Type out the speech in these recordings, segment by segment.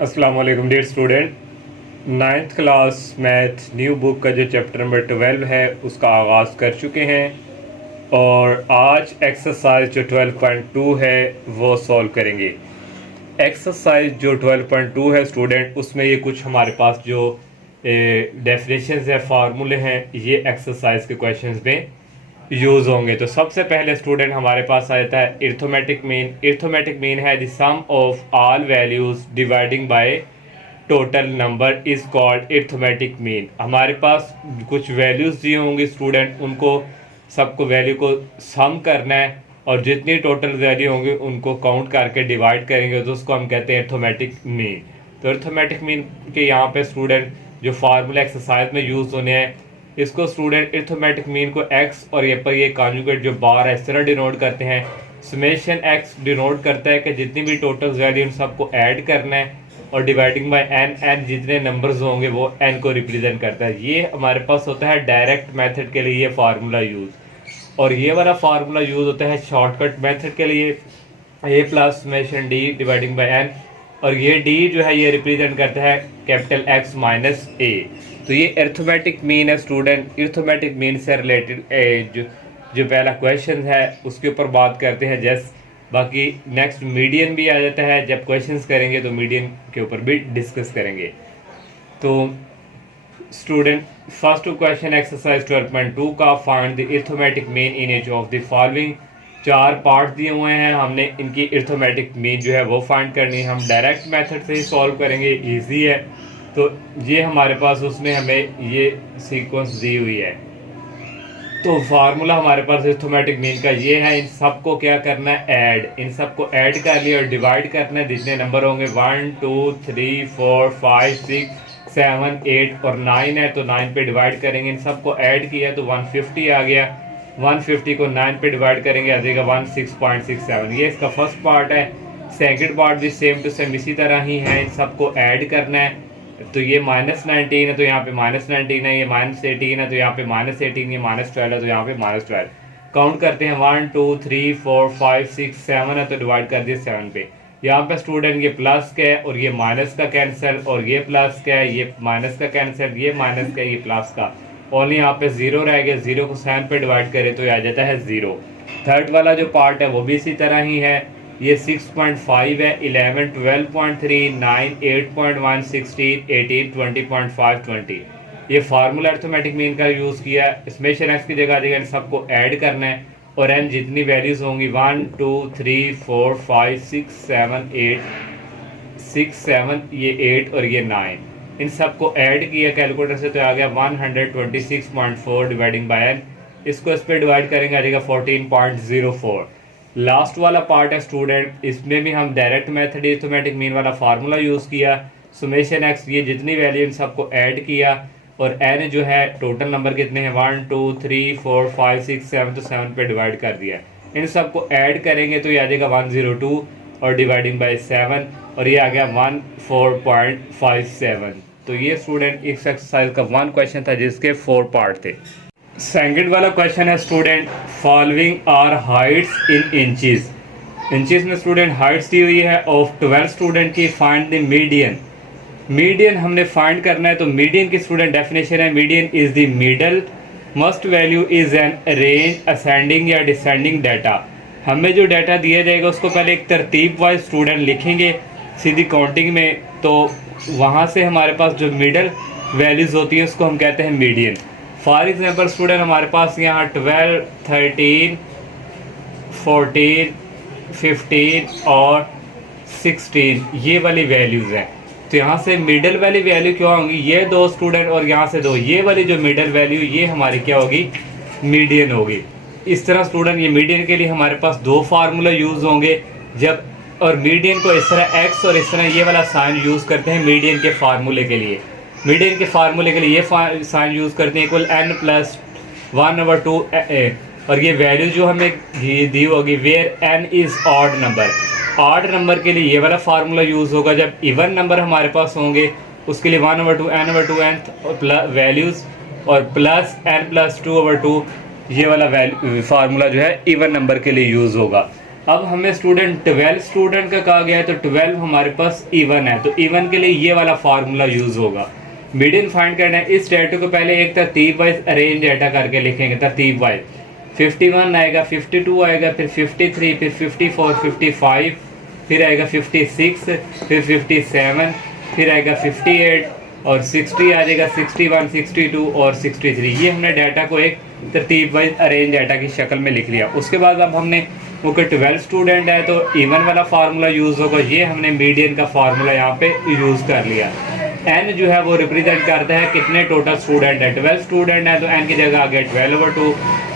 अस्सलाम वालेकुम dear student. Ninth class math new book का जो चैप्टर नंबर 12 है उसका आगाज़ कर चुके हैं और आज एक्सरसाइज जो 12.2 है वो सॉल्व करेंगे। एक्सरसाइज जो 12.2 है स्टूडेंट, उसमें ये कुछ हमारे पास जो डेफिनेशंस है, फार्मूले हैं, ये एक्सरसाइज के क्वेश्चंस में यूज़ होंगे। तो सबसे पहले स्टूडेंट हमारे पास आ जाता है इर्थमेटिक मीन। इर्थमेटिक मीन है the sum of all values dividing by total number is called arithmetic mean. हमारे पास कुछ वैल्यूज दिए होंगे स्टूडेंट, उनको सबको वैल्यू को सम करना है और जितनी टोटल वैल्यू होंगी उनको काउंट करके डिवाइड करेंगे, तो उसको हम कहते हैं इर्थमेटिक मीन। तो इर्थमेटिक मीन के यहाँ पे स्टूडेंट जो फार्मूला एक्सरसाइज में यूज़ होने हैं, इसको स्टूडेंट इर्थमेटिक मीन को एक्स और ये कॉन्जुगेट जो बार है इस तरह डिनोट करते हैं। समेशन एक्स डिनोट करता है कि जितनी भी टोटल वैल्यू इन सबको ऐड करना है और डिवाइडिंग बाय एन, एन जितने नंबर्स होंगे वो एन को रिप्रेजेंट करता है। ये हमारे पास होता है डायरेक्ट मेथड के लिए ये फार्मूला यूज़, और ये वाला फार्मूला यूज़ होता है शॉर्टकट मेथड के लिए, A plus summation D dividing by N, और ये डी जो है ये रिप्रेजेंट करता है कैपिटल एक्स माइनस ए। तो ये अर्थमेटिक मीन है स्टूडेंट। अर्थमेटिक मीन से रिलेटेड जो पहला क्वेश्चन है उसके ऊपर बात करते हैं जस्ट। बाकी नेक्स्ट मीडियन भी आ जाता है, जब क्वेश्चंस करेंगे तो मीडियन के ऊपर भी डिस्कस करेंगे। तो स्टूडेंट फर्स्ट क्वेश्चन एक्सरसाइज 12.2 का find the arithmetic mean in each of the following. चार पार्ट दिए हुए हैं, हमने इनकी अर्थमेटिक मीन जो है वो फाइंड करनी है। हम डायरेक्ट मेथड से ही सॉल्व करेंगे, इजी है। तो ये हमारे पास उसमें हमें ये सीक्वेंस दी हुई है। तो फार्मूला हमारे पास अर्थमेटिक मीन का ये है, इन सबको क्या करना है, ऐड। इन सबको ऐड कर लिया और डिवाइड करना है। जितने नंबर होंगे 1 2 3 4 5 6 7 8 और 9 है, तो 9 पे डिवाइड करेंगे। इन सबको ऐड किया तो 150 आ गया। 150 को 9 पे डिवाइड करेंगे, आ जाएगा 16.67। ये इसका फर्स्ट पार्ट है। सेकंड पार्ट भी सेम टू सेम इसी तरह ही है, इन सबको ऐड करना है। तो ये -19 है तो यहाँ पे -19 है, ये -18 है तो यहाँ पे -18, ये -12 है तो यहाँ पे -12। काउंट करते हैं 1 2 3 4 5 6 7 है तो डिवाइड कर दिए 7 पे। यहाँ पे स्टूडेंट ये प्लस का है और ये माइनस का कैंसिल, और ये प्लस का है, ये माइनस का कैंसिल, ये माइनस का, ये प्लस का। ओनली यहाँ पे 0 रह गया। 0 को 7 पे डिवाइड करें तो ये आ जाता है 0। थर्ड वाला जो पार्ट है वो भी इसी तरह ही है। ये 6.5 है, 11 12.3 9 8.1 16 18 20.5 20। ये फार्मूला अर्थमेटिक मीन का यूज़ किया है। समेशन एक्स की जगह इन सबको ऐड करना है और एन जितनी वैल्यूज होंगी 1 2 3 4 5 6 7 8 6 7, ये 8 और ये 9, इन सबको ऐड किया कैलकुलेटर से तो आ गया 126.4 डिवाइडिंग बाय एन। इसको इस पर डिवाइड करेंगे आ जाएगा 14.04। लास्ट वाला पार्ट है स्टूडेंट, इसमें भी हम डायरेक्ट मेथड अर्थमेटिक मीन वाला फार्मूला यूज़ किया। समेशन एक्स, ये जितनी वैल्यू इन सबको ऐड किया और एन जो है टोटल नंबर कितने हैं 1 2 3 4 5 6 7, तो 7 पे डिवाइड कर दिया। इन सबको ऐड करेंगे तो ये आ जाएगा 102 और डिवाइडिंग बाय 7, और ये आ गया 14.57। तो ये स्टूडेंट इस एक्सरसाइज का वन क्वेश्चन था जिसके 4 पार्ट थे। सेकंड वाला क्वेश्चन है student, following are heights in inches. Inches में स्टूडेंट हाइट्स दी हुई है ऑफ 12 स्टूडेंट की। Find the median. मीडियन हमने फाइंड करना है, तो मीडियन की स्टूडेंट डेफिनेशन है, median is the middle most value is an range ascending या डिसेंडिंग डाटा। हमें जो डाटा दिया जाएगा उसको पहले एक तरतीब वाइज स्टूडेंट लिखेंगे सीधी काउंटिंग में, तो वहाँ से हमारे पास जो मिडल वैल्यूज होती है उसको हम कहते हैं मीडियन। फॉर एग्जांपल स्टूडेंट हमारे पास यहाँ 12 13 14 15 और 16 ये वाली वैल्यूज़ हैं। तो यहाँ से मिडल वाली वैल्यू क्या होंगी, ये दो स्टूडेंट, और यहाँ से दो, ये वाली जो मिडल वैल्यू ये हमारी क्या होगी, मीडियन होगी। इस तरह स्टूडेंट ये मीडियन के लिए हमारे पास दो फार्मूला यूज़ होंगे जब, और मीडियन को इस तरह एक्स और इस तरह ये वाला साइन यूज़ करते हैं मीडियन के फार्मूले के लिए। मीडियन के फार्मूले के लिए ये साइन यूज़ करते हैं इक्वल n प्लस 1/2 और ये वैल्यू जो हमें दी होगी where n is odd number. Odd number के लिए ये वाला फार्मूला यूज़ होगा। जब इवन नंबर हमारे पास होंगे उसके लिए 1/2 n/2 n वैल्यूज़ और प्लस n + 2/2 ये वाला फार्मूला जो है इवन नंबर के लिए यूज़ होगा। अब हमें स्टूडेंट 12 स्टूडेंट का कहा गया है, तो 12 हमारे पास इवन है, तो इवन के लिए ये वाला फार्मूला यूज होगा। मीडियन फाइंड करना है। इस डेटा को पहले एक तरतीब वाइज अरेंज डेटा करके लिखेंगे, तरतीब वाइज। 51 आएगा, 52 आएगा, फिर 53, फिर 54, 55, फिर आएगा 56, फिर 57, फिर आएगा 58 और 60 आ जाएगा, 61, 62 और 63। ये हमने डाटा को एक तरतीब वाइज अरेंज डाटा की शक्ल में लिख लिया। उसके बाद अब हमने वो 12 स्टूडेंट है तो इवन वाला फार्मूला यूज़ होगा। ये हमने मीडियन का फार्मूला यहाँ पे यूज़ कर लिया। एन जो है वो रिप्रेजेंट करता है कितने टोटल स्टूडेंट है। 12 स्टूडेंट है तो एन की जगह आ गया 12/2।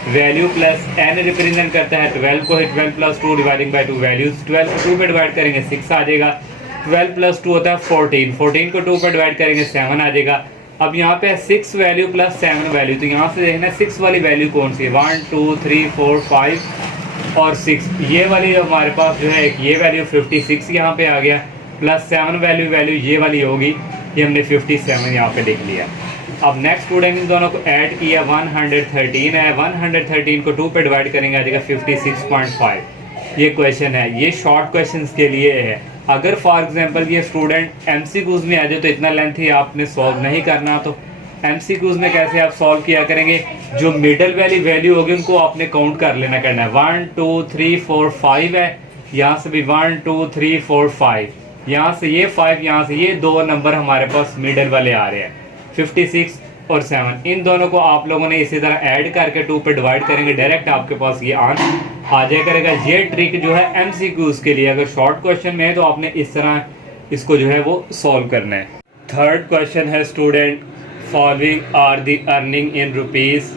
वैल्यू प्लस एन रिप्रेजेंट करता है 12 को, 12 + 2 डिवाइडिंग बाई 2 वैल्यूज। 12 को 2 पे डिवाइड करेंगे 6 आ जाएगा। 12 + 2 होता है 14। 14 को 2 पे डिवाइड करेंगे 7 आ जाएगा। अब यहाँ पे 6 वैल्यू प्लस 7 वैल्यू, तो यहाँ से देखना 6 वाली वैल्यू कौन सी है। 1 2 3 4 5 और 6, ये वाली हमारे पास जो है ये वैल्यू 56 यहाँ पे आ गया, प्लस 7 वैल्यू ये वाली होगी, ये हमने 57 यहाँ पे लिख लिया। अब नेक्स्ट स्टूडेंट इन दोनों को ऐड किया, 113 है। 113 को 2 पे डिवाइड करेंगे आ जाएगा 56.5। ये क्वेश्चन है, ये शॉर्ट क्वेश्चंस के लिए है। अगर फॉर एग्जांपल ये स्टूडेंट एमसीक्यूज में आ जाए तो इतना लेंथी आपने सॉल्व नहीं करना। तो एमसीक्यूज में कैसे आप सॉल्व किया करेंगे, जो मिडल वाली वैल्यू होगी उनको आपने काउंट कर लेना करना है। 1 2 3 4 5 है, यहाँ से भी 1 2 3 4 5, यहाँ से ये 5, यहाँ से ये 2 नंबर हमारे पास मिडल वाले आ रहे हैं 56 और 7। इन दोनों को आप लोगों ने इसी तरह ऐड करके 2 पे डिवाइड करेंगे, डायरेक्ट आपके पास ये आंसर आ जाया करेगा। ये ट्रिक जो है एमसीक्यूज के लिए, अगर शॉर्ट क्वेश्चन में है तो आपने इस तरह इसको जो है वो सॉल्व करना है। थर्ड क्वेश्चन है student, following are the earning in rupees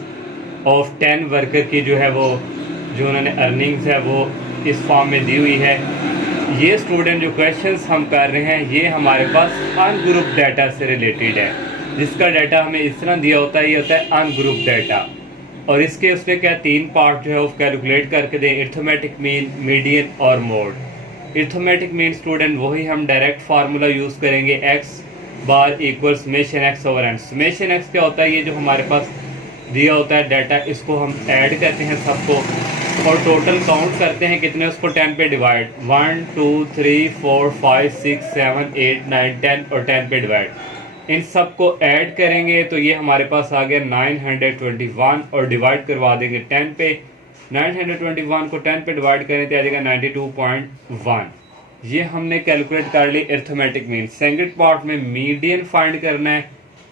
of 10 worker की जो है वो जो उन्होंने अर्निंग्स है वो इस फॉर्म में दी हुई है। ये स्टूडेंट जो क्वेश्चंस हम कर रहे हैं ये हमारे पास अनग्रुप डाटा से रिलेटेड है, जिसका डाटा हमें इस तरह दिया होता है, ये होता है अनग्रुप डाटा। और इसके उसने क्या 3 पार्ट जो है वो कैलकुलेट करके दें, अरिथमेटिक मीन, मीडियन और मोड। अरिथमेटिक मीन स्टूडेंट वही हम डायरेक्ट फार्मूला यूज़ करेंगे, x bar equal summation x over n। Summation x क्या होता है, ये जो हमारे पास दिया होता है डाटा, इसको हम ऐड करते हैं सबको और टोटल काउंट करते हैं कितने, उसको 10 पे डिवाइड, 1 2 3 4 5 6 7 8 9 10 और 10 पे डिवाइड। इन सब को ऐड करेंगे तो ये हमारे पास आ गया 921 और डिवाइड करवा देंगे 10 पे। 921 को 10 पे डिवाइड करें तो आ जाएगा 92.1। ये हमने कैलकुलेट कर ली अरिथमेटिक मीन। सेकंड पार्ट में मीडियन फाइंड करना है।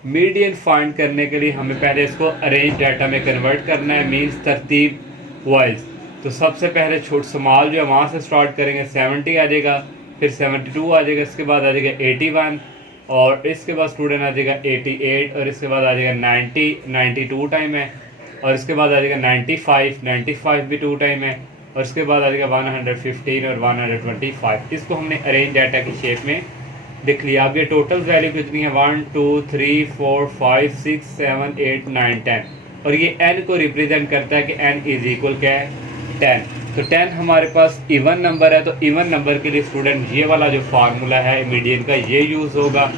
मीडियन फाइंड करने के लिए हमें पहले इसको अरेंज डाटा में कन्वर्ट करना है, मीन्स तरतीब वाइज। तो सबसे पहले छोट स्मॉल जो है वहाँ से स्टार्ट करेंगे, 70 आ जाएगा, फिर 72 आ जाएगा, इसके बाद आ जाएगा 81 और इसके बाद स्टूडेंट आ जाएगा 88 और इसके बाद आ जाएगा 90, 92 टाइम है और इसके बाद आ जाएगा 95 भी 2 टाइम है और इसके बाद आ जाएगा 115 और 125। इसको हमने अरेंज डाटा की शेप में लिख लिया। अब ये टोटल वैल्यू कितनी है, 1 2 3 4 5 6 7 8 9 10 और ये n को रिप्रेजेंट करता है कि n इज इक्वल क्या है 10। तो 10 हमारे पास इवन नंबर है, तो इवन नंबर के लिए स्टूडेंट ये वाला जो फार्मूला है मीडियन का ये यूज़ होगा।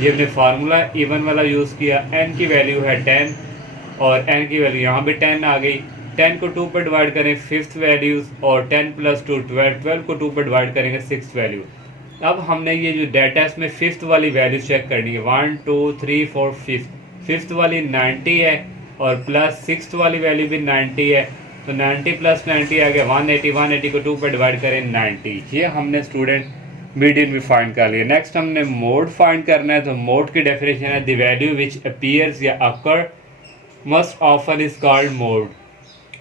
ये हमने फार्मूला इवन वाला यूज़ किया। n की वैल्यू है 10 और n की वैल्यू यहाँ भी 10 आ गई। 10 को 2 पर डिवाइड करें 5th वैल्यूज़ और 10 + 2 12, 12 को 2 पर डिवाइड करेंगे 6th वैल्यू। अब हमने ये जो डाटा इसमें 5th वाली वैल्यू चेक करनी है, 1 2 3 4 5th वाली 90 है और प्लस 6th वाली वैल्यू भी 90 है, तो 90 + 90 आ गया 180। 180 को 2 पर डिवाइड करें 90। ये हमने स्टूडेंट मीडियन भी फाइंड कर लिया। नेक्स्ट हमने मोड फाइंड करना है, तो मोड की डेफिनेशन है द वैल्यू विच अपीयर्स या occur most often is called mode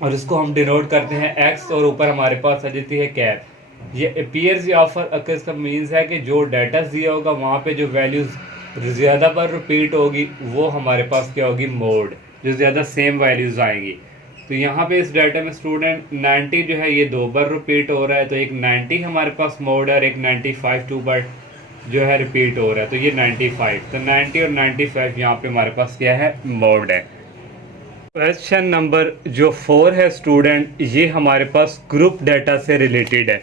और इसको हम डिनोट करते हैं x और ऊपर हमारे पास आ जाती है कैप। ये अपीयर्स या ऑफर अकर्स का मीन्स है कि जो डाटा दिया होगा वहाँ पे जो वैल्यूज़ ज़्यादा बार रिपीट होगी वो हमारे पास क्या होगी मोड, जो ज़्यादा सेम वैल्यूज़ आएंगी। तो यहाँ पे इस डाटा में स्टूडेंट 90 जो है ये 2 बार रिपीट हो रहा है, तो एक 90 हमारे पास मोड है और एक 95 2 बार जो है रिपीट हो रहा है, तो ये 95। तो 90 और 95 यहाँ पे हमारे पास क्या है मोड है। क्वेश्चन नंबर जो 4 है स्टूडेंट, ये हमारे पास ग्रुप डाटा से रिलेटेड है।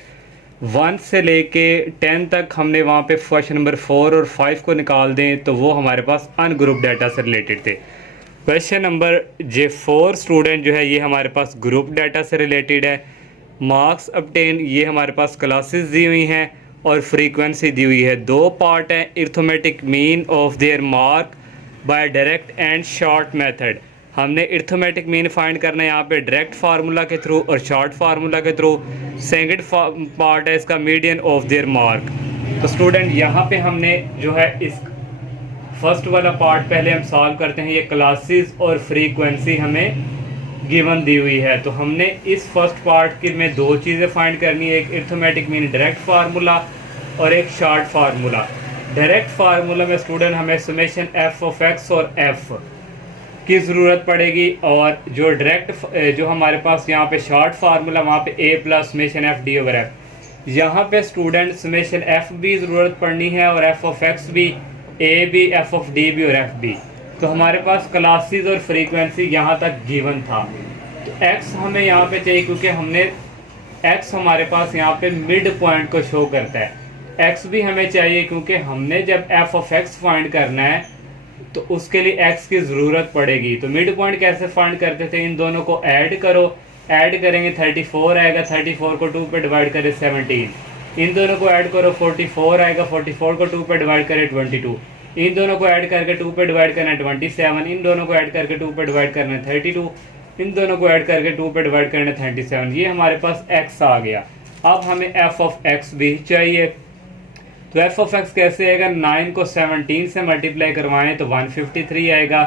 1 से लेके 10 तक हमने वहाँ पे क्वेश्चन नंबर 4 और 5 को निकाल दें तो वो हमारे पास अनग्रुप डाटा से रिलेटेड थे। क्वेश्चन नंबर J4 स्टूडेंट जो है ये हमारे पास ग्रुप डाटा से रिलेटेड है। मार्क्स ऑब्टेन, ये हमारे पास क्लासेस दी हुई हैं और फ्रीक्वेंसी दी हुई है। दो पार्ट हैं, arithmetic mean of their mark bye direct and short method. हमने अरिथमेटिक मीन फाइंड करना है यहाँ पे डायरेक्ट फार्मूला के थ्रू और शॉर्ट फार्मूला के थ्रू। सेकंड पार्ट है इसका मीडियन ऑफ देयर मार्क। तो स्टूडेंट यहाँ पे हमने जो है इस फर्स्ट वाला पार्ट पहले हम सॉल्व करते हैं। ये क्लासेस और फ्रीक्वेंसी हमें गिवन दी हुई है, तो हमने इस फर्स्ट पार्ट के में दो चीज़ें फाइंड करनी है, एक अरिथमेटिक मीन डायरेक्ट फार्मूला और एक शॉर्ट फार्मूला। डायरेक्ट फार्मूला में स्टूडेंट हमें समेशन एफ ऑफ एक्स और एफ की ज़रूरत पड़ेगी, और जो डायरेक्ट जो हमारे पास यहाँ पे शॉर्ट फार्मूला वहाँ पे A plus summation F D over F. यहाँ पे स्टूडेंट समेशन एफ भी ज़रूरत पड़नी है और एफ ऑफ एक्स भी, ए भी, एफ ऑफ डी भी और एफ भी। तो हमारे पास क्लासेस और फ्रीक्वेंसी यहाँ तक गिवन था। तो एक्स हमें यहाँ पे चाहिए क्योंकि हमने एक्स हमारे पास यहाँ पे मिड पॉइंट को शो करता है। एक्स भी हमें चाहिए क्योंकि हमने जब एफ ऑफ एक्स फाइंड करना है तो उसके लिए एक्स की ज़रूरत पड़ेगी। तो मिड पॉइंट कैसे फाइंड करते थे, इन दोनों को ऐड करो, ऐड करेंगे 34 आएगा, 34 को 2 पे डिवाइड करें 17, इन दोनों को ऐड करो 44 आएगा, 44 को 2 पे डिवाइड करें 22, इन दोनों को ऐड करके 2 पे डिवाइड करना है 27, इन दोनों को ऐड करके 2 पे डिवाइड करना है 32, इन दोनों को ऐड करके 2 पे डिवाइड करना है 37। ये हमारे पास x आ गया। अब हमें f ऑफ x भी चाहिए। तो f ऑफ x कैसे आएगा, 9 को 17 से मल्टीप्लाई करवाएं तो 153 आएगा,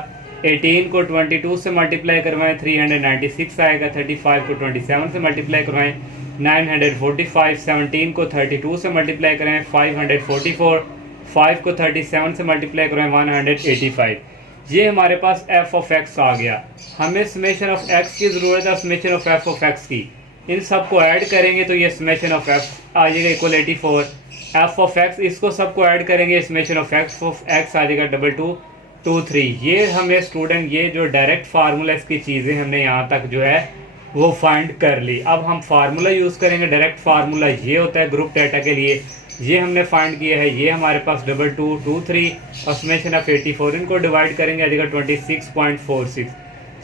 18 को 22 से मल्टीप्लाई करवाएं 396 आएगा, 35 को 27 से मल्टीप्लाई करवाएं 945, 17 को 32 से मल्टीप्लाई करें 544, 5 को 37 से मल्टीप्लाई करें 185। ये हमारे पास f ऑफ x आ गया। हमें समेशन ऑफ x की ज़रूरत है, summation of f of x की। इन सबको ऐड करेंगे तो ये समेशन ऑफ f आ जाएगा इक्वल 84। f ऑफ x इसको सबको ऐड करेंगे, समेशन ऑफ x आ जाएगा 2223। ये हमें स्टूडेंट ये जो डायरेक्ट फार्मूला इसकी चीज़ें हमने यहाँ तक जो है वो फाइंड कर ली। अब हम फार्मूला यूज़ करेंगे। डायरेक्ट फार्मूला ये होता है ग्रुप डाटा के लिए, ये हमने फाइंड किया है। ये हमारे पास 2223 और समेशन ऑफ 84, इनको डिवाइड करेंगे आ जाएगा 26.46।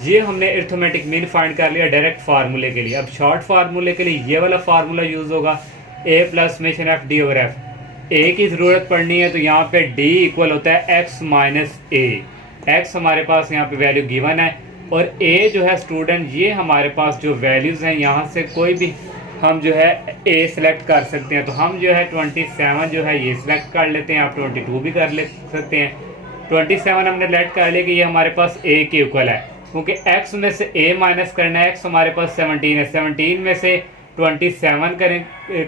ये हमने अरिथमेटिक मीन फाइंड कर लिया डायरेक्ट फार्मूले के लिए। अब शॉर्ट फार्मूले के लिए ये वाला फार्मूला यूज़ होगा, A plus summation F D over F. A की ज़रूरत पड़नी है तो यहाँ पे डी इक्वल होता है एक्स माइनस ए। एक्स हमारे पास यहाँ पे वैल्यू गिवन है और ए जो है स्टूडेंट ये हमारे पास जो वैल्यूज़ हैं यहाँ से कोई भी हम जो है ए सिलेक्ट कर सकते हैं। तो हम जो है 27 जो है ये सिलेक्ट कर लेते हैं, आप 22 भी कर ले सकते हैं। 27 हमने लेट कर लिया कि ये हमारे पास ए के इक्वल है, क्योंकि x में से a माइनस करना है। x हमारे पास 17 है, 17 में से 27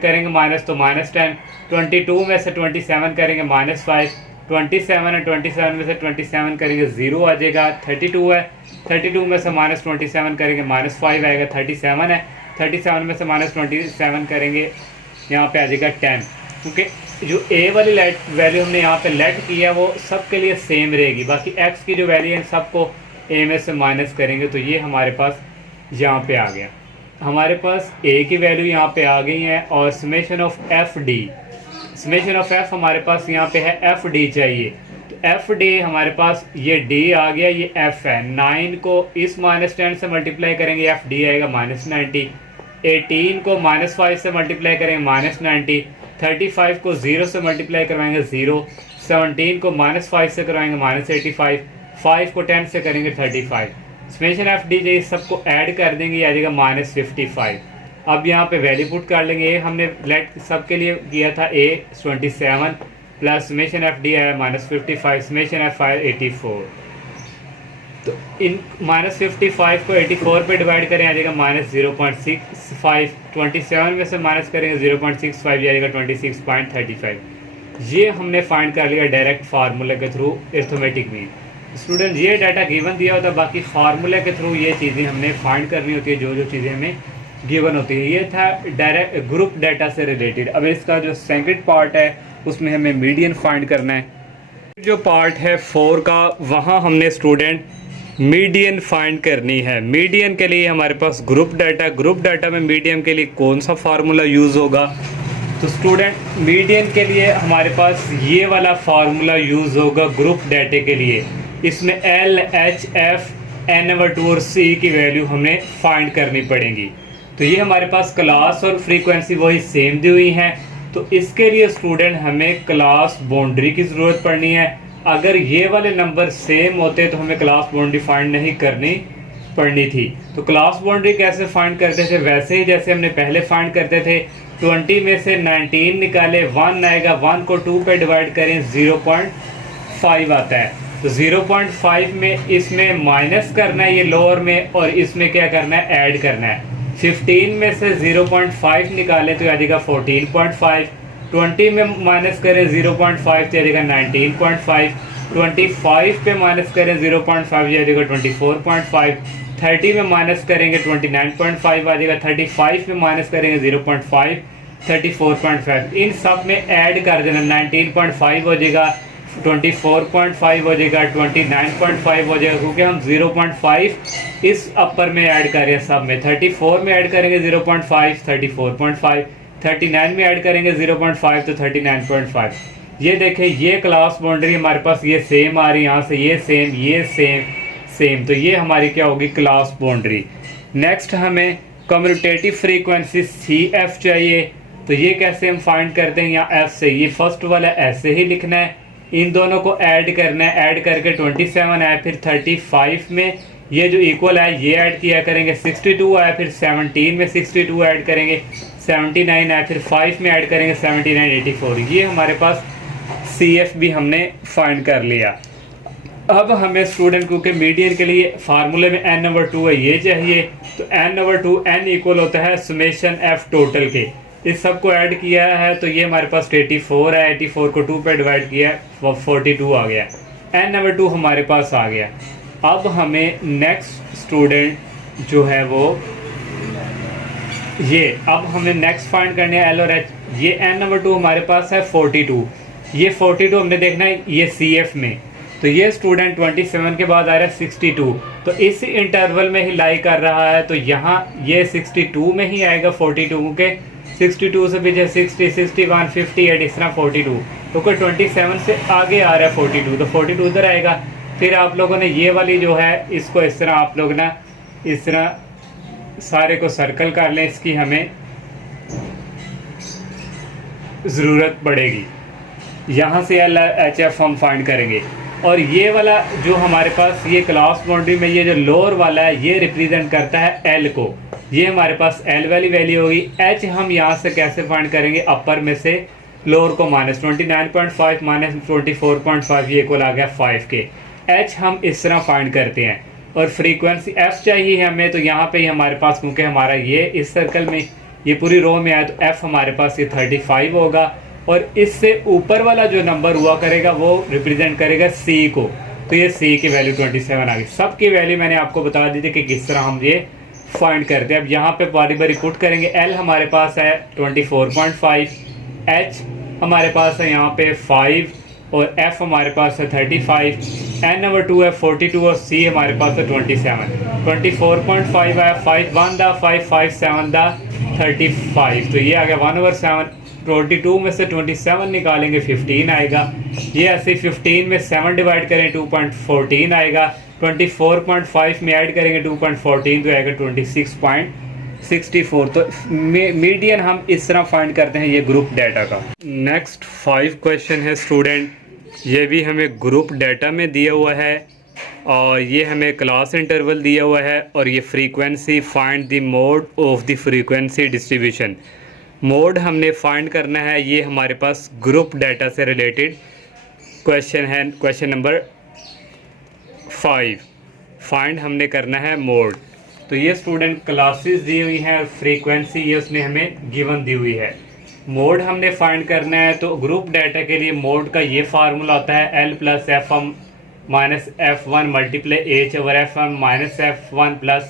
करेंगे माइनस तो -10, 22 में से 27 करेंगे -5, 27 है, 27 में से 27 करेंगे 0 आ जाएगा। 32 है, 32 में से -27 करेंगे -5 आएगा। 37 है, 37 में से -27 करेंगे यहाँ पे आ जाएगा 10, क्योंकि जो a वाली वैल्यू हमने यहाँ पे लेट किया वो सबके लिए सेम रहेगी। बाकी x की जो वैल्यू है सबको a में से माइनस करेंगे तो ये हमारे पास यहाँ पे आ गया। हमारे पास a की वैल्यू यहाँ पे आ गई है और summation of F D, summation of f हमारे पास यहाँ पे है एफ डी चाहिए। तो एफ डी हमारे पास ये d आ गया, ये f है। 9 को इस -10 से मल्टीप्लाई करेंगे एफ डी आएगा -90, 18 को -5 से मल्टीप्लाई करेंगे -90, 35 को 0 से मल्टीप्लाई करवाएंगे 0, 17 को -5 से करवाएंगे -85, 5 को 10 से करेंगे 35। समेशन एफ डी जे सबको ऐड कर देंगे आ जाएगा -55। अब यहाँ पे वैल्यू पुट कर लेंगे। ए हमने लेट सबके लिए किया था a 27 plus summation F D आया -55, समेशन एफ आया 84। तो इन -55 को 84 पे डिवाइड करें आ जाएगा -0.65, 27 में से माइनस करेंगे 0.65 जाएगा 26.35। ये हमने फाइंड कर लिया डायरेक्ट फार्मूले के थ्रू अरिथमेटिक मीन। स्टूडेंट ये डाटा गिवन दिया होता है, बाकी फार्मूले के थ्रू ये चीज़ें हमने फाइंड करनी होती है जो चीज़ें हमें गिवन होती है। ये था डायरेक्ट ग्रुप डाटा से रिलेटेड। अब इसका जो सेकंड पार्ट है उसमें हमें मीडियन फाइंड करना है। जो पार्ट है 4 का वहाँ हमने स्टूडेंट मीडियन फाइंड करनी है। मीडियन के लिए हमारे पास ग्रुप डाटा में मीडियन के लिए कौन सा फार्मूला यूज़ होगा। तो स्टूडेंट मीडियन के लिए हमारे पास ये वाला फार्मूला यूज़ होगा ग्रुप डाटे के लिए। इसमें L, H, F, N/2 और C की वैल्यू हमें फाइंड करनी पड़ेंगी। तो ये हमारे पास क्लास और फ्रीक्वेंसी वही सेम दी हुई है। तो इसके लिए स्टूडेंट हमें क्लास बाउंड्री की ज़रूरत पड़नी है। अगर ये वाले नंबर सेम होते तो हमें क्लास बाउंड्री फाइंड नहीं करनी पड़नी थी। तो क्लास बाउंड्री कैसे फाइंड करते थे, वैसे ही जैसे हमने पहले फाइंड करते थे। 20 में से 19 निकाले, 1 आएगा, 1 को 2 पे डिवाइड करें 0.5 आता है। तो 0.5 में इसमें माइनस करना है ये लोअर में, और इसमें क्या करना है, ऐड करना है। 15 में से 0.5 निकाले तो आ जाएगा 14.5। 20 में माइनस करें 0.5 तो आ जाएगा 19.5। 25 पे माइनस करें 0.5 आ जाएगा 24.5। 30 में माइनस करेंगे 29.5 आ जाएगा। 35 में माइनस करेंगे 0.5 34.5। इन सब में ऐड कर देना, 19.5 हो जाएगा, 24.5 हो जाएगा, 29.5 हो जाएगा, क्योंकि हम 0.5 इस अपर में ऐड कर रहे हैं सब में। 34 में ऐड करेंगे 0.5 34.5, 39 में ऐड करेंगे 0.5 तो 39.5। ये देखें, ये क्लास बाउंड्री हमारे पास ये सेम आ रही है, यहाँ से ये सेम, ये सेम सेम, तो ये हमारी क्या होगी, क्लास बाउंड्री। नेक्स्ट हमें कम्यूटेटिव फ्रीक्वेंसी CF चाहिए। तो ये कैसे हम फाइंड करते हैं, यहाँ F से, ये फर्स्ट वाला ऐसे ही लिखना है, इन दोनों को ऐड करना है, ऐड करके 27 आया, फिर 35 में ये जो इक्वल है ये ऐड किया करेंगे, 62 आया, फिर 17 में 62 ऐड करेंगे, 79 आया, फिर 5 में ऐड करेंगे 79 84। ये हमारे पास CF भी हमने फाइंड कर लिया। अब हमें स्टूडेंट, क्योंकि मीडियन के लिए फार्मूले में n/2 है, ये चाहिए। तो n/2 n इक्वल होता है समेशन F टोटल के। इस सब को ऐड किया है तो ये हमारे पास 84 है, 84 को 2 पे डिवाइड किया, 42 आ गया। n/2 हमारे पास आ गया। अब हमें नेक्स्ट स्टूडेंट जो है वो ये, अब हमें नेक्स्ट फाइंड करने है L और H। ये n/2 हमारे पास है 42, ये 42 हमने देखना है ये CF में। तो ये स्टूडेंट 27 के बाद आ रहा है 62, तो इस इंटरवल में ही लाई कर रहा है। तो यहाँ ये 62 में ही आएगा 42 के, 62 से पीछे 60 61 58 इस तरह 42, तो कोई 27 से आगे आ रहा है 42, तो 42 उधर आएगा। फिर आप लोगों ने ये वाली जो है इसको इस तरह आप लोग ना इस तरह सारे को सर्कल कर लें, इसकी हमें ज़रूरत पड़ेगी। यहाँ से LHF हम फाइंड करेंगे। और ये वाला जो हमारे पास ये क्लास बाउंड्री में ये जो लोअर वाला है ये रिप्रेजेंट करता है L को, ये हमारे पास L वाली वैल्यू होगी। H हम यहाँ से कैसे फाइंड करेंगे, अपर में से लोअर को माइनस 29.5 माइनस 24.5 ये इक्वल आ गया 5 के। H हम इस तरह फाइंड करते हैं। और फ्रीक्वेंसी F चाहिए हमें, तो यहाँ पे ही हमारे पास, क्योंकि हमारा ये इस सर्कल में ये पूरी रो में आया, तो F हमारे पास ये 35 होगा। और इससे ऊपर वाला जो नंबर हुआ करेगा वो रिप्रेजेंट करेगा C को, तो ये C की वैल्यू 27 आ गई। सब की वैल्यू मैंने आपको बता दी थी कि किस तरह हम ये फाइंड करते हैं। अब यहाँ पे बारी बारी पुट करेंगे। L हमारे पास है 24.5, H हमारे पास है यहाँ पे 5, और F हमारे पास है 35, n/2 है 42, और C हमारे पास है 27। 24.5 आया, 5 1 दा 5 5 7 दा 35, तो ये आ गया 1/7। 22 में से 27 निकालेंगे 15 आएगा। ये ऐसे 15 में 7 डिवाइड करें 2.14 आएगा। 24.5 में ऐड करेंगे 2.14 तो आएगा 26.64। तो मीडियन हम इस तरह फाइंड करते हैं ये ग्रुप डाटा का। नेक्स्ट 5 क्वेश्चन है स्टूडेंट, ये भी हमें ग्रुप डाटा में दिया हुआ है और ये हमें क्लास इंटरवल दिया हुआ है, और ये frequency find the mode of the frequency distribution. Mode हमने फाइंड करना है, ये हमारे पास ग्रुप डाटा से रिलेटेड क्वेश्चन है। क्वेश्चन नंबर 5 फाइंड हमने करना है मोड। तो ये स्टूडेंट क्लासेस दी हुई हैं और फ्रीक्वेंसी ये उसने हमें गिवन दी हुई है। मोड हमने फाइंड करना है, तो ग्रुप डाटा के लिए मोड का ये फार्मूला होता है L + Fm - F1 × H/Fm - F1 +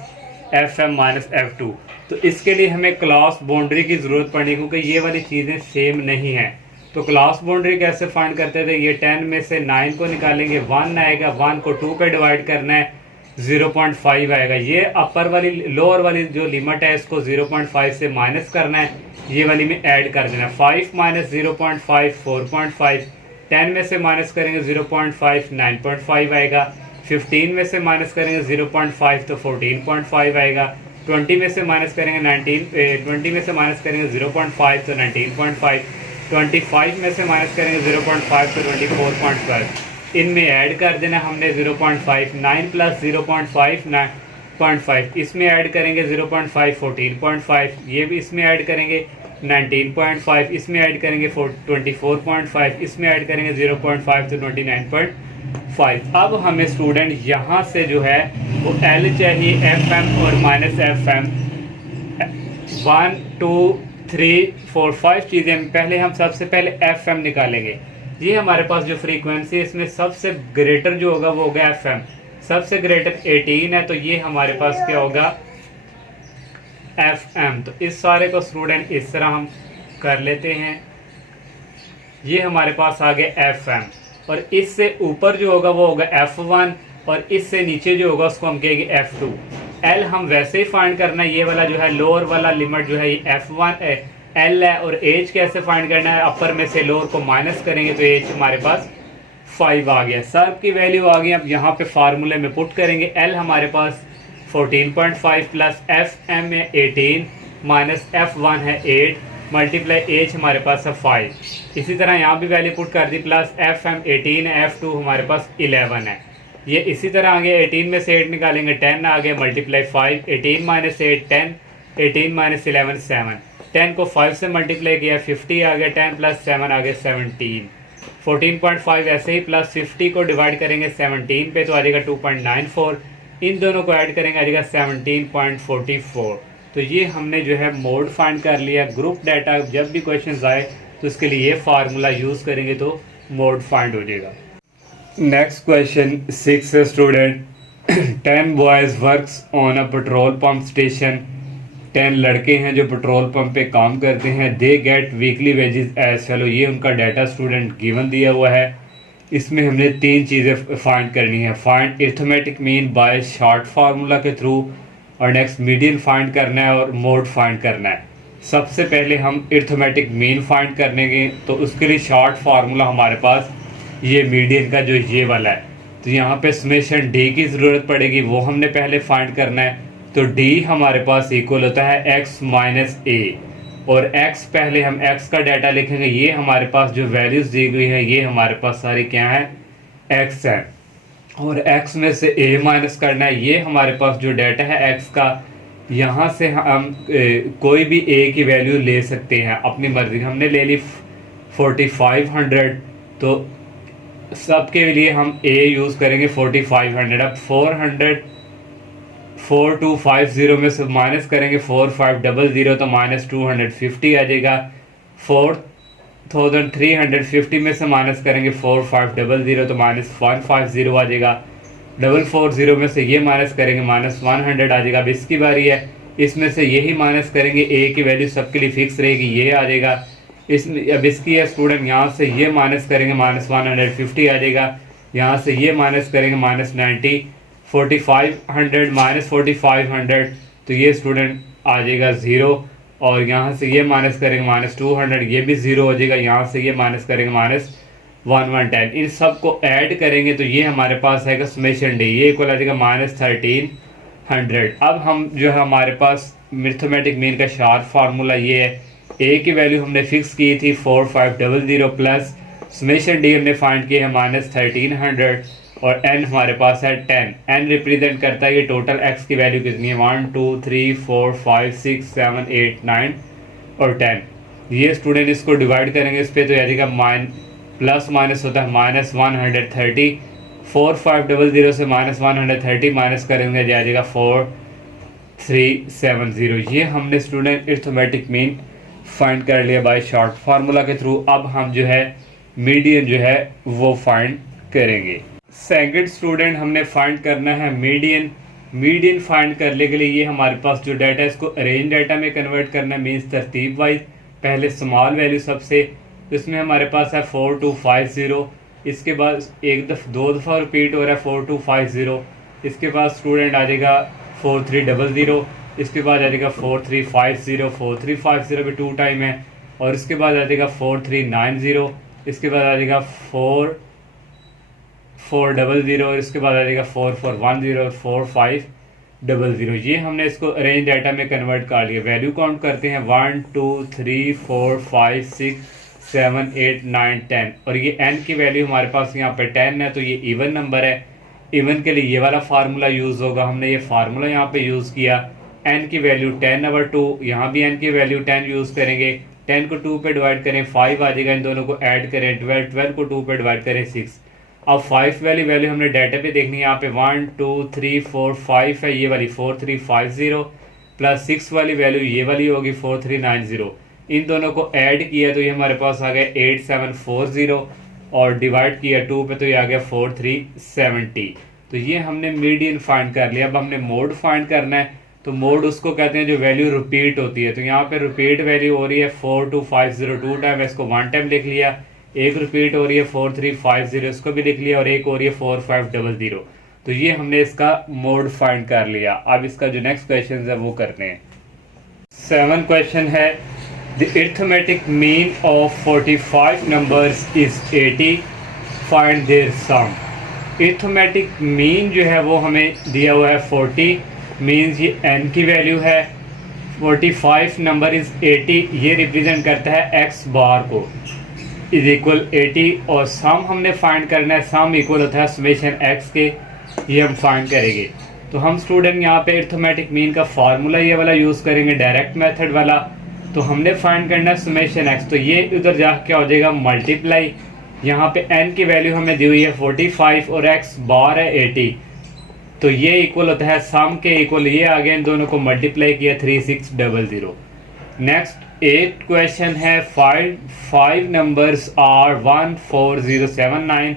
Fm - F2। तो इसके लिए हमें क्लास बाउंड्री की ज़रूरत पड़ी, क्योंकि ये वाली चीज़ें सेम नहीं हैं। तो क्लास बाउंड्री कैसे फाइंड करते थे, ये 10 में से 9 को निकालेंगे, 1 आएगा, 1 को 2 पे डिवाइड करना है, 0.5 आएगा। ये अपर वाली लोअर वाली जो लिमिट है इसको 0.5 से माइनस करना है, ये वाली में ऐड कर देना। 5 - 0.5 4.5, 10 में से माइनस करेंगे 0.5 9.5 आएगा, 15 में से माइनस करेंगे 0.5 तो 14.5 आएगा, 20 में से माइनस करेंगे 20 में से माइनस करेंगे 0.5 तो 19.5, 25 में से माइनस करेंगे 0.5 तो 24.5, इनमें ऐड कर देना हमने 0.5, 9 प्लस 0.5 9.5, इसमें ऐड करेंगे 0.5 14.5, ये भी इसमें ऐड करेंगे 19.5, इसमें ऐड करेंगे 24.5, इसमें ऐड करेंगे 0.5 तो 29.5। अब हमें स्टूडेंट यहाँ से जो है वो L चाहिए, FM और माइनस FM, 1 2 3 4 5 चीज़ें। पहले हम सबसे पहले FM निकालेंगे। ये हमारे पास जो फ्रीक्वेंसी है इसमें सबसे ग्रेटर जो होगा वो होगा FM, सबसे ग्रेटर 18 है, तो ये हमारे पास क्या होगा FM। तो इस सारे को स्टूडेंट इस तरह हम कर लेते हैं। ये हमारे पास आ गया FM, और इससे ऊपर जो होगा वो होगा F1, और इससे नीचे जो होगा उसको हम कहेंगे F2। L हम वैसे ही फाइंड करना है, ये वाला जो है लोअर वाला लिमिट जो है ये F1 L है, और एज कैसे फाइंड करना है, अपर में से लोअर को माइनस करेंगे तो एज हमारे पास 5 आ गया। सब की वैल्यू आ गई, अब यहाँ पे फार्मूले में पुट करेंगे। L हमारे पास 14.5 प्लस FM है 18 माइनस F1 है 8 मल्टीप्लाई एज हमारे पास है 5। इसी तरह यहाँ भी वैल्यू पुट कर दी, प्लस FM 18 है, F2 हमारे पास 11 है। ये इसी तरह आ गया, 18 में से 8 निकालेंगे 10 आ गया, मल्टीप्लाई 5, 18 माइनस 8 10, 18 माइनस 11 7, 10 को 5 से मल्टीप्लाई किया 50 आ गया, 10 प्लस 7 आ गया 17, 14.5 ऐसे ही प्लस 50 को डिवाइड करेंगे 17 पे तो आ जाएगा 2.94, इन दोनों को ऐड करेंगे आ जाएगा 17.44। तो ये हमने जो है मोड फाइंड कर लिया। ग्रुप डाटा जब भी क्वेश्चंस आए तो उसके लिए ये फार्मूला यूज़ करेंगे तो मोड फाइंड हो जाएगा। नेक्स्ट क्वेश्चन 6 है student, 10 boys works on a petrol pump station. 10 लड़के हैं जो पेट्रोल पंप पे काम करते हैं। They get weekly wages as follow. ये उनका डाटा स्टूडेंट गिवन दिया हुआ है। इसमें हमने 3 चीज़ें फाइंड करनी है। Find arithmetic mean by short formula के थ्रू, और नेक्स्ट मीडियन फाइंड करना है, और मोड फाइंड करना है। सबसे पहले हम अरिथमेटिक मीन फाइंड करेंगे, तो उसके लिए शॉर्ट फार्मूला हमारे पास ये मीडियन का जो ये वाला है, तो यहाँ पे समेशन डी की ज़रूरत पड़ेगी, वो हमने पहले फाइंड करना है। तो डी हमारे पास इक्वल होता है x माइनस ए, और x पहले हम x का डाटा लिखेंगे। ये हमारे पास जो वैल्यूज़ दी गई है ये हमारे पास सारी क्या है x है, और x में से a माइनस करना है। ये हमारे पास जो डाटा है x का, यहाँ से हम कोई भी a की वैल्यू ले सकते हैं अपनी मर्जी। हमने ले ली 4500, तो सबके लिए हम a यूज़ करेंगे 4500। अब 4250 में से माइनस करेंगे 4500 तो माइनस 250 आ जाएगा। 4350 में से माइनस करेंगे 4500 तो माइनस 150 आ जाएगा। 440 में से ये माइनस करेंगे माइनस 100 आ जाएगा। अब इसकी बारी है, इसमें से यही माइनस करेंगे, a की वैल्यू सबके लिए फिक्स रहेगी, ये आ जाएगा। इसमें अब इसकी है स्टूडेंट, यहाँ से ये माइनस करेंगे माइनस 150 आ जाएगा। यहाँ से ये माइनस करेंगे माइनस 90, 4500 माइनस 4500 तो ये स्टूडेंट आ जाएगा 0, और यहाँ से ये माइनस करेंगे माइनस 200, ये भी 0 हो जाएगा। यहाँ से ये माइनस करेंगे माइनस 110। इन सब को ऐड करेंगे तो ये हमारे पास आएगा समेशन डी, ये इक्वल आ जाएगा माइनस 1300। अब हम जो है हमारे पास मैथमेटिक मीन का शार्ट फार्मूला ये है। ए की वैल्यू हमने फिक्स की थी 4500 प्लस समेशन डी हमने फाइंड किया है माइनस 1300, और n हमारे पास है 10। n रिप्रेजेंट करता है ये टोटल x की वैल्यू कितनी है, 1 2 3 4 5 6 7 8 9 और 10। ये स्टूडेंट इसको डिवाइड करेंगे इस पर तो याद प्लस माइनस होता है माइनस 130। 4500 से माइनस 130 माइनस करेंगे जाएगा 4370। ये हमने स्टूडेंट अरिथमेटिक मीन फाइंड कर लिया बाय शॉर्ट फार्मूला के थ्रू। अब हम जो है मीडियन जो है वो फाइंड करेंगे। सेकंड स्टूडेंट हमने फाइंड करना है मीडियन। मीडियन फाइंड करने के लिए ये हमारे पास जो डाटा है इसको अरेंज डाटा में कन्वर्ट करना है, मीन्स तरतीब वाइज। पहले स्मॉल वैल्यू सबसे, इसमें हमारे पास है 4250, इसके बाद दो दफ़ा रिपीट हो रहा है 4250, इसके बाद स्टूडेंट आ जाएगा 4300, इसके बाद आ जाएगा 4350, 4350 भी 2 टाइम है, और इसके बाद आ जाएगा 4390, इसके बाद आ जाएगा 4400, और इसके बाद आ जाएगा 4410 और 4500। 00। ये हमने इसको अरेंज डाटा में कन्वर्ट कर लिया। वैल्यू काउंट करते हैं 1 2 3 4 5 6 7 8 9 10 और ये n की वैल्यू हमारे पास यहाँ पे 10 है, तो ये इवन नंबर है। इवन के लिए ये वाला फार्मूला यूज़ होगा। हमने ये फार्मूला यहाँ पे यूज़ किया। n की वैल्यू 10/2, यहाँ भी n की वैल्यू 10 यूज़ करेंगे। 10 को 2 पे डिवाइड करें 5 आ जाएगा, इन दोनों को ऐड करें 12, 12 को 2 पे डिवाइड करें 6। अब 5 वाली वैल्यू हमने डाटा पे देखनी है। यहाँ पे 1 2 3 4 5 है, ये वाली 4350 प्लस 6 वाली वैल्यू ये वाली होगी 4390। इन दोनों को ऐड किया तो ये हमारे पास आ गया 8740 और डिवाइड किया 2 पे तो ये आ गया 4370। तो ये हमने मीडियन फाइंड कर लिया। अब हमने मोड फाइंड करना है, तो मोड उसको कहते हैं जो वैल्यू रिपीट होती है। तो यहाँ पे रिपीट वैल्यू हो रही है 42502 टाइम, इसको 1 टाइम लिख लिया। एक रिपीट हो रही है 4350, इसको भी लिख लिया, और एक हो रही है 4500। तो ये हमने इसका मोड फाइंड कर लिया। अब इसका जो नेक्स्ट क्वेश्चन है वो करते हैं। 7 क्वेश्चन है, the arithmetic mean of 45 numbers is 80, find their sum. Arithmetic mean जो है वो हमें दिया हुआ है 40, मीन्स ये n की वैल्यू है। 45 नंबर इज 80, ये रिप्रेजेंट करता है x बार को, इज इक्वल 80, और सम हमने फाइंड करना है। सम इक्वल होता है समेशन x के, ये हम फाइंड करेंगे। तो हम स्टूडेंट यहाँ पे अरिथमेटिक मीन का फार्मूला ये वाला यूज़ करेंगे, डायरेक्ट मेथड वाला। तो हमने फाइंड करना है समेशन x, तो ये उधर जा क्या हो जाएगा मल्टीप्लाई। यहाँ पे n की वैल्यू हमें दी हुई है 45 और x बार है 80, तो ये इक्वल होता है सम के इक्वल, ये आ गया, इन दोनों को मल्टीप्लाई किया 3600। नेक्स्ट 8 क्वेश्चन है, 5 नंबर्स आर 14079।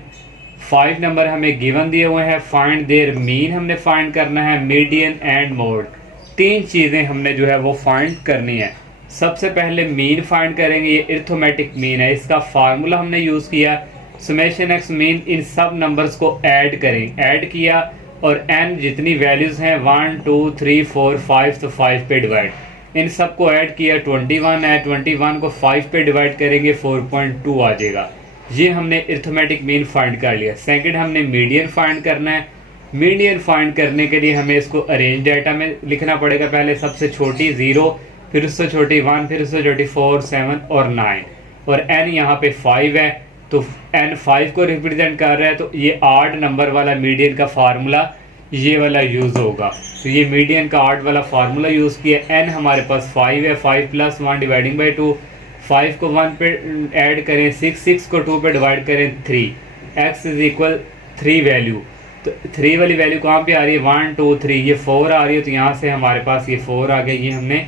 5 नंबर हमें गिवन दिए हुए हैं, फाइंड देयर मीन हमने फाइंड करना है, मीडियन एंड मोड। 3 चीज़ें हमने जो है वो फाइंड करनी है। सबसे पहले मीन फाइंड करेंगे, ये अरिथमेटिक मीन है, इसका फार्मूला हमने यूज़ किया समेशन x मीन। इन सब नंबर्स को ऐड करें, ऐड किया और n जितनी वैल्यूज़ हैं 1 2 3 4 5, तो 5 पे डिवाइड, इन सब को ऐड किया 21 है, 21 को 5 पे डिवाइड करेंगे 4.2 आ जाएगा। ये हमने अरिथमेटिक मीन फाइंड कर लिया। सेकंड हमने मीडियन फाइंड करना है। मीडियन फाइंड करने के लिए हमें इसको अरेंज डाटा में लिखना पड़ेगा। पहले सबसे छोटी 0, फिर उससे छोटी 1, फिर उससे छोटी 4 7 और 9, और n यहाँ पे 5 है, तो n 5 को रिप्रेजेंट कर रहा है, तो ये 8 नंबर वाला मीडियन का फार्मूला ये वाला यूज़ होगा। तो ये मीडियन का 8 वाला फार्मूला यूज़ किया। n हमारे पास 5 है, 5 + 1 डिवाइडिंग बाई 2, 5 को 1 पे ऐड करें 6, 6 को 2 पे डिवाइड करें 3, x इज इक्वल 3 वैल्यू। तो 3 वाली वैल्यू कहाँ पे आ रही है 1 2 3, ये 4 आ रही है, तो यहाँ से हमारे पास ये 4 आ गया। ये हमने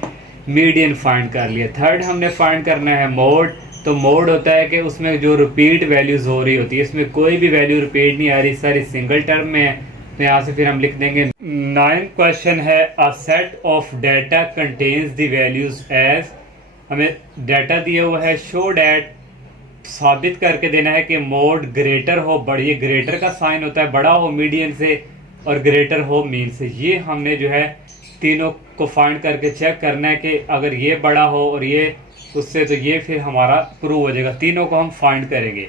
मीडियन फाइंड कर लिया। थर्ड हमने फाइंड करना है मोड। तो मोड होता है कि उसमें जो रिपीट वैल्यूज़ हो रही होती है, इसमें कोई भी वैल्यू रिपीट नहीं आ रही, सारी सिंगल टर्म में है, तो यहाँ से फिर हम लिख देंगे। 9 क्वेश्चन है, a set of data contains the values as. हमें डाटा दिया हुआ है, शो डैट साबित करके देना है कि मोड ग्रेटर हो, बड़ी ग्रेटर का साइन होता है, बड़ा हो मीडियन से और ग्रेटर हो मीन से। ये हमने जो है तीनों को फाइंड करके चेक करना है कि अगर ये बड़ा हो और ये उससे, तो ये फिर हमारा प्रूव हो जाएगा। तीनों को हम फाइंड करेंगे।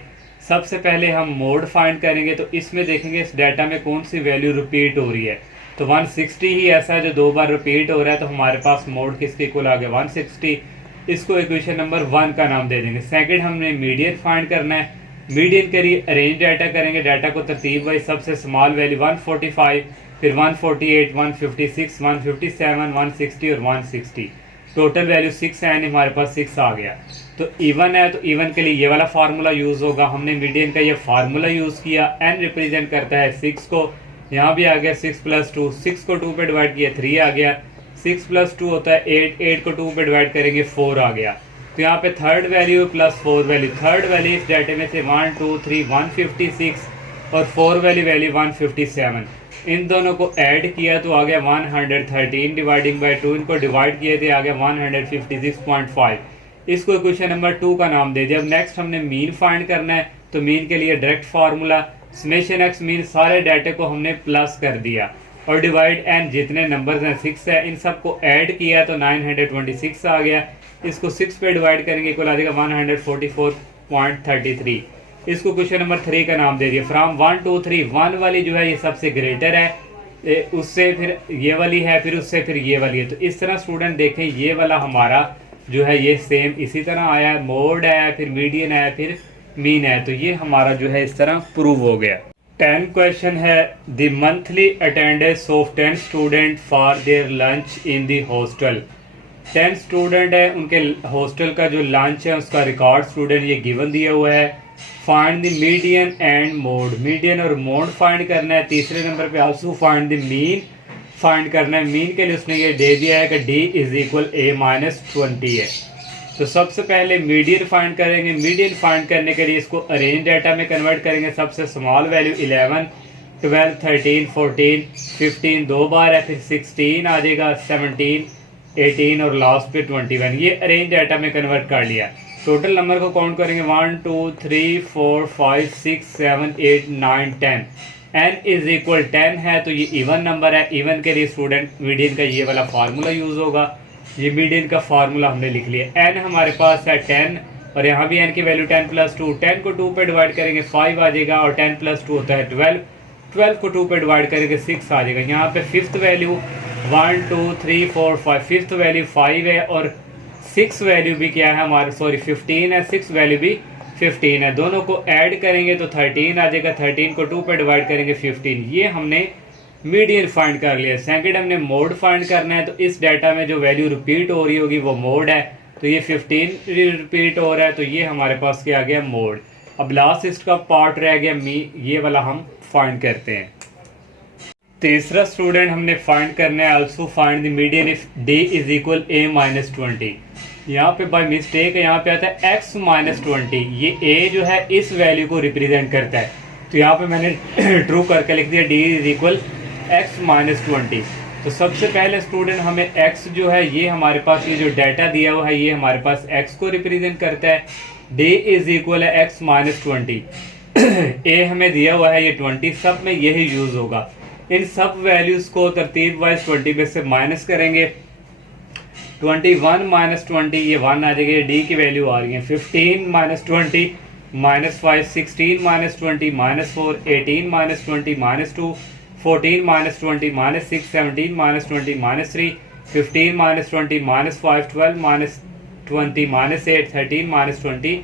सबसे पहले हम मोड फाइंड करेंगे, तो इसमें देखेंगे इस डाटा में कौन सी वैल्यू रिपीट हो रही है। तो 160 ही ऐसा है जो 2 बार रिपीट हो रहा है, तो हमारे पास मोड किसके इक्वल आ गया 160। इसको इक्वेशन नंबर 1 का नाम दे देंगे। सेकंड हमने मीडियन फाइंड करना है। मीडियन के लिए अरेंज डाटा करेंगे, डाटा को तरतीब वाइज सबसे स्मॉल वैल्यू 145, फिर 148, 156, 157, 160 और 160, टोटल वैल्यू 6 है, हमारे पास 6 आ गया। तो इवन है, तो इवन के लिए ये वाला फार्मूला यूज़ होगा। हमने मीडियन का ये फार्मूला यूज़ किया। n रिप्रेजेंट करता है 6 को, यहाँ भी आ गया 6 + 2, 6 को 2 पे डिवाइड किया 3 आ गया, 6 + 2 होता है 8, 8 को 2 पे डिवाइड करेंगे 4 आ गया। तो यहाँ पे third value plus 4 value, third value इस डाटे में से 1 2 3 156 और 4 वैल्यू 157, इन दोनों को ऐड किया तो आ गया 113 डिवाइडिंग बाई 2, इनको डिवाइड किए थे आ गया 156.5। इसको क्वेश्चन नंबर 2 का नाम दे दिया। अब नेक्स्ट हमने मीन फाइंड करना है। तो मीन के लिए direct formula summation x mean, सारे डाटे को हमने प्लस कर दिया और डिवाइड n, जितने नंबर्स हैं 6 है, इन सबको ऐड किया तो 926 आ गया। इसको 6 पे डिवाइड करेंगे इक्वल आ जाएगा 144.33। इसको क्वेश्चन नंबर 3 का नाम दे दिया। फ्रॉम 1 2 3, 1 वाली जो है ये सबसे ग्रेटर है, उससे फिर ये वाली है, फिर उससे फिर ये वाली है। तो इस तरह स्टूडेंट देखें ये वाला हमारा जो है ये सेम इसी तरह आया है, मोड है, फिर मीडियन है, फिर मीन है। तो ये हमारा जो है इस तरह प्रूव हो गया। 10 क्वेश्चन है, the monthly attendance of 10 student for their lunch in the hostel. 10 student है, उनके हॉस्टल का जो लंच है उसका रिकॉर्ड स्टूडेंट ये गिवन दिया हुआ है। Find the median and mode, median और मोड फाइंड करना है। तीसरे नंबर पे also find the mean find करना है। मीन के लिए उसने ये दे दिया है कि d इज इक्वल a-20 है। तो सबसे पहले मीडियन फाइंड करेंगे। मीडियन फाइंड करने के लिए इसको अरेंज डाटा में कन्वर्ट करेंगे। सबसे स्मॉल वैल्यू 11, 12, 13, 14, 15 दो बार है, फिर 16 आ जाएगा, 17, 18 और लास्ट पे 21। ये अरेंज डाटा में कन्वर्ट कर लिया। टोटल नंबर को काउंट करेंगे 1 2 3 4 5 6 7 8 9 10। n इज इक्वल 10 है तो ये इवन नंबर है। इवन के लिए स्टूडेंट मीडियन का ये वाला फार्मूला यूज होगा। ये मीडियन का फार्मूला हमने लिख लिया। n हमारे पास है 10 और यहाँ भी n की वैल्यू 10 + 2। 10 को 2 पे डिवाइड करेंगे 5 आ जाएगा और 10 + 2 होता है 12। 12 को 2 पे डिवाइड करेंगे 6 आ जाएगा। यहाँ पे फिफ्थ वैल्यू 1 2 3 4 5, फिफ्थ वैल्यू 5 है और 6 वैल्यू भी क्या है हमारे, सॉरी 15 है, 6 वैल्यू भी 15 है। दोनों को ऐड करेंगे तो 13 आ जाएगा। 13 को 2 पे डिवाइड करेंगे 15। ये हमने मीडियन फाइंड कर लिया। सेकंड हमने मोड फाइंड करना है। तो इस डाटा में जो वैल्यू रिपीट हो रही होगी वो मोड है। तो ये 15 रिपीट हो रहा है तो ये हमारे पास क्या आ गया, मोड। अब लास्ट इसका पार्ट रह गया ये वाला हम फाइंड करते हैं। तीसरा स्टूडेंट हमने फाइंड करना है also find the median if d is equal a-20। यहाँ पे बाय मिस्टेक यहाँ पे आता है x-20। ये a जो है इस वैल्यू को रिप्रेजेंट करता है। तो यहाँ पे मैंने ट्रू करके लिख दिया d इज इक्वल x-20। तो सबसे पहले स्टूडेंट हमें x जो है ये हमारे पास ये जो डाटा दिया हुआ है ये हमारे पास x को रिप्रेजेंट करता है। d इज इक्वल है x-20। a हमें दिया हुआ है ये 20, सब में यही यूज होगा। इन सब वैल्यूज को तरतीब वाइज 20 में से माइनस करेंगे। 21 - 20 ये 1 आ जाएगी। डी की वैल्यू आ रही है 15 - 20 -5, 16 - 20 -4, 18 - 20 -2, 14 - 20 -6, 17 - 20 -3, 15 - 20 -5, 12 - 20 -8, 13 - 20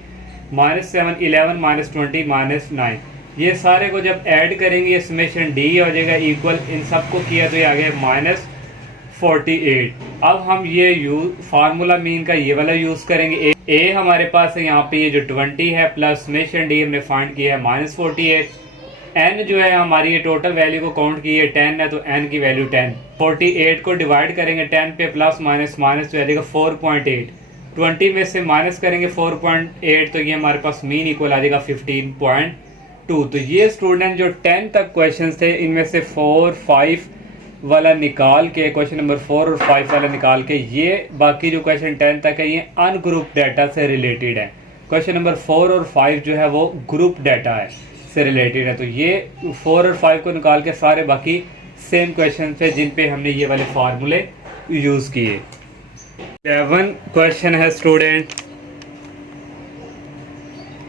-7, 11 - 20 -9। ये सारे को जब ऐड करेंगे ये समेशन डी हो जाएगा इक्वल, इन सबको किया तो ये आ गया -48। अब हम ये फार्मूला मीन का ये वाला यूज करेंगे। ए हमारे पास है यहाँ पे ये जो 20 है प्लस समेशन डी हमने फाइंड किया है -48। एन जो है हमारी ये टोटल वैल्यू को काउंट की है 10 है तो एन की वैल्यू 10। 48 को डिवाइड करेंगे 10 पे प्लस माइनस माइनस तो आ जाएगा 4.8। 20 में से माइनस करेंगे 4.8 तो ये हमारे पास मीन इक्वल आ जाएगा 15.2। तो ये स्टूडेंट जो 10 तक क्वेश्चन थे इनमें से 4, 5 वाला निकाल के, क्वेश्चन नंबर 4 और 5 वाला निकाल के, ये बाकी जो क्वेश्चन 10 तक है ये अनग्रुप डाटा से रिलेटेड है। क्वेश्चन नंबर 4 और 5 जो है वो ग्रुप डाटा है से रिलेटेड है। तो ये 4 और 5 को निकाल के सारे बाकी सेम क्वेश्चन थे जिन पे हमने ये वाले फार्मूले यूज़ किए। 11 क्वेश्चन है student,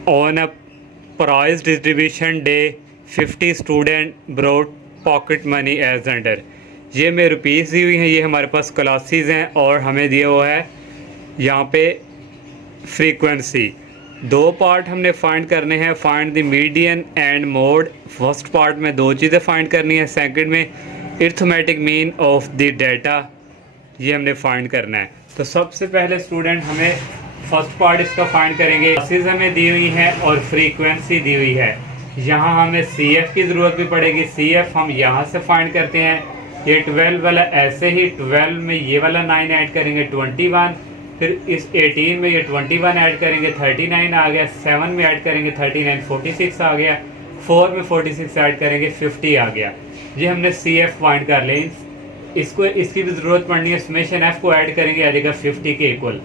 on a prize distribution day 50 student brought pocket money as under. ये में रुपीज़ दी हुई हैं, ये हमारे पास क्लासेस हैं और हमें दिया हुआ है यहाँ पे फ्रीक्वेंसी। दो पार्ट हमने फाइंड करने हैं, find the median and mode. First part में दो चीज़ें फाइंड करनी है, सेकंड में arithmetic mean of the data, ये हमने फाइंड करना है। तो सबसे पहले स्टूडेंट हमें फर्स्ट पार्ट इसका फाइंड करेंगे। क्लासेस हमें दी हुई हैं और फ्रीक्वेंसी दी हुई है। यहाँ हमें CF की ज़रूरत भी पड़ेगी। CF हम यहाँ से फाइंड करते हैं। ये 12 वाला ऐसे ही 12 में ये वाला 9 ऐड करेंगे 21, फिर इस 18 में ये 21 ऐड करेंगे 39 आ गया, 7 में ऐड करेंगे 39 46 आ गया, 4 में 46 ऐड करेंगे 50 आ गया। ये हमने CF फाइंड कर लें। इसको इसकी भी ज़रूरत पड़नी है, समेशन F को ऐड करेंगे आ जाएगा 50 के इक्वल।